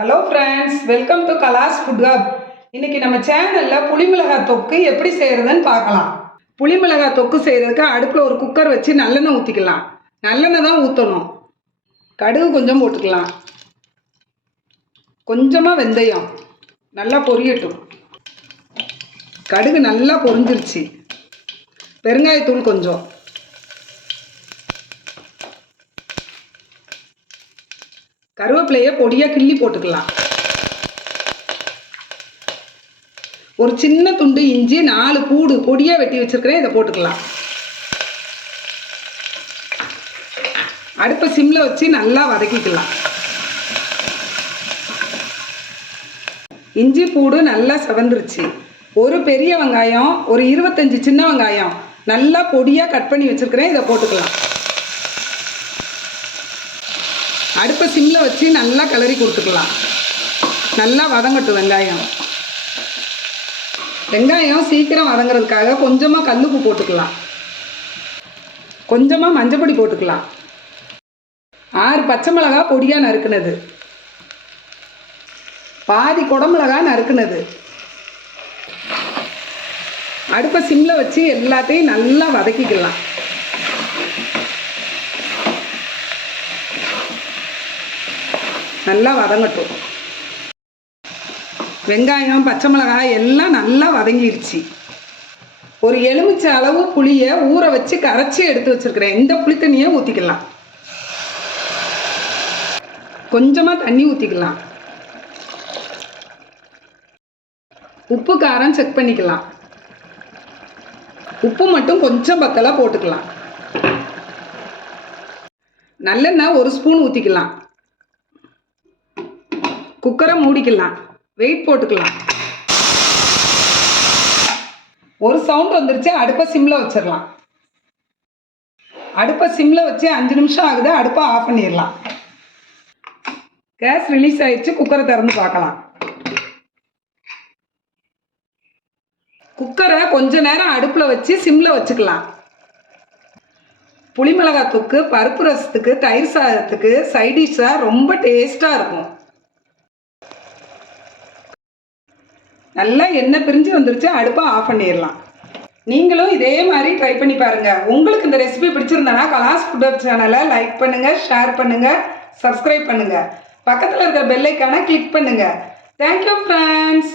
Hello friends welcome to Kala's food hub இன்னைக்கு நம்ம சேனலில் புளிமிளகாய் தொக்கு எப்படி செய்கிறதுன்னு பார்க்கலாம். புளிமிளகாய் தொக்கு செய்கிறதுக்கு அடுப்பில் ஒரு குக்கர் வச்சு நல்லெண்ணெய் ஊற்றிக்கலாம் நல்லெண்ணெய் தான் ஊற்றணும் கடுகு கொஞ்சம் போட்டுக்கலாம். கொஞ்சமாக வெந்தயம். நல்லா பொரியட்டும். கடுகு நல்லா பொரிஞ்சிருச்சு. பெருங்காயத்தூள் கொஞ்சம். கருவேப்பிலையை பொடியாக கிள்ளி போட்டுக்கலாம். ஒரு சின்ன துண்டு இஞ்சி நாலு பூடு பொடியாக வெட்டி வச்சிருக்கிறேன் இதை போட்டுக்கலாம். அடுப்பை சிம்மில் வச்சு நல்லா வதக்கிக்கலாம். இஞ்சி பூடு நல்லா செவந்துருச்சு. ஒரு பெரிய வெங்காயம் ஒரு இருபத்தஞ்சி சின்ன வெங்காயம் நல்லா பொடியாக கட் பண்ணி வச்சுருக்கிறேன் இதை போட்டுக்கலாம். அடுப்பை சிம்மில் வச்சு நல்லா கிளறி கொடுத்துக்கலாம். நல்லா வதங்கட்டும் வெங்காயம். வெங்காயம் சீக்கிரம் வதங்குறதுக்காக கொஞ்சமாக கல்லுப்பு போட்டுக்கலாம். கொஞ்சமாக மஞ்சப்பொடி போட்டுக்கலாம். ஆறு பச்சை மிளகா பொடியாக நறுக்குனது. பாதி குடமிளகா நறுக்குனது. அடுப்பை சிம்மில் வச்சு எல்லாத்தையும் நல்லா வதக்கிக்கலாம். நல்லா வதங்கட்டும். வெங்காயம் பச்சை மிளகாய் எல்லாம் நல்லா வதங்கிருச்சு. ஒரு எலுமிச்சை அளவு புளியை ஊற வச்சு கரைச்சி எடுத்து வச்சிருக்கிறேன். இந்த புளி தண்ணியை ஊற்றிக்கலாம் கொஞ்சமாக தண்ணி ஊற்றிக்கலாம் உப்பு காரம் செக் பண்ணிக்கலாம். உப்பு மட்டும் கொஞ்சம் பத்தலாக போட்டுக்கலாம். நல்லெண்ணெய் ஒரு ஸ்பூன் ஊற்றிக்கலாம் குக்கரை மூடிக்கலாம். வெயிட் போட்டுக்கலாம். ஒரு சவுண்ட் வந்துருச்சு அடுப்பை சிம்மில் வச்சிடலாம். அடுப்பை சிம்மில் வச்சு அஞ்சு நிமிஷம் ஆகுது அடுப்பை ஆஃப் பண்ணிடலாம். கேஸ் ரிலீஸ் ஆயிடுச்சு குக்கரை திறந்து பார்க்கலாம். குக்கரை கொஞ்ச நேரம் அடுப்பில் வச்சு சிம்மில் வச்சுக்கலாம். புளிமிளகாத்தூக்கு பருப்பு ரசத்துக்கு தயிர் சாதத்துக்கு சைடிஷாக ரொம்ப டேஸ்ட்டாக இருக்கும். நல்லா எண்ணெய் பிரிஞ்சு வந்துருச்சு அடுப்பை ஆஃப் பண்ணிடலாம். நீங்களும் இதே மாதிரி ட்ரை பண்ணி பாருங்கள் உங்களுக்கு இந்த ரெசிபி பிடிச்சிருந்தனா கலாஸ் ஃபுட் அப் சேனலை லைக் பண்ணுங்கள் ஷேர் பண்ணுங்கள் சப்ஸ்கிரைப் பண்ணுங்கள் பக்கத்தில் இருக்கிற பெல்லைக்கான கிளிக் பண்ணுங்கள் தேங்க்யூ ஃப்ரெண்ட்ஸ்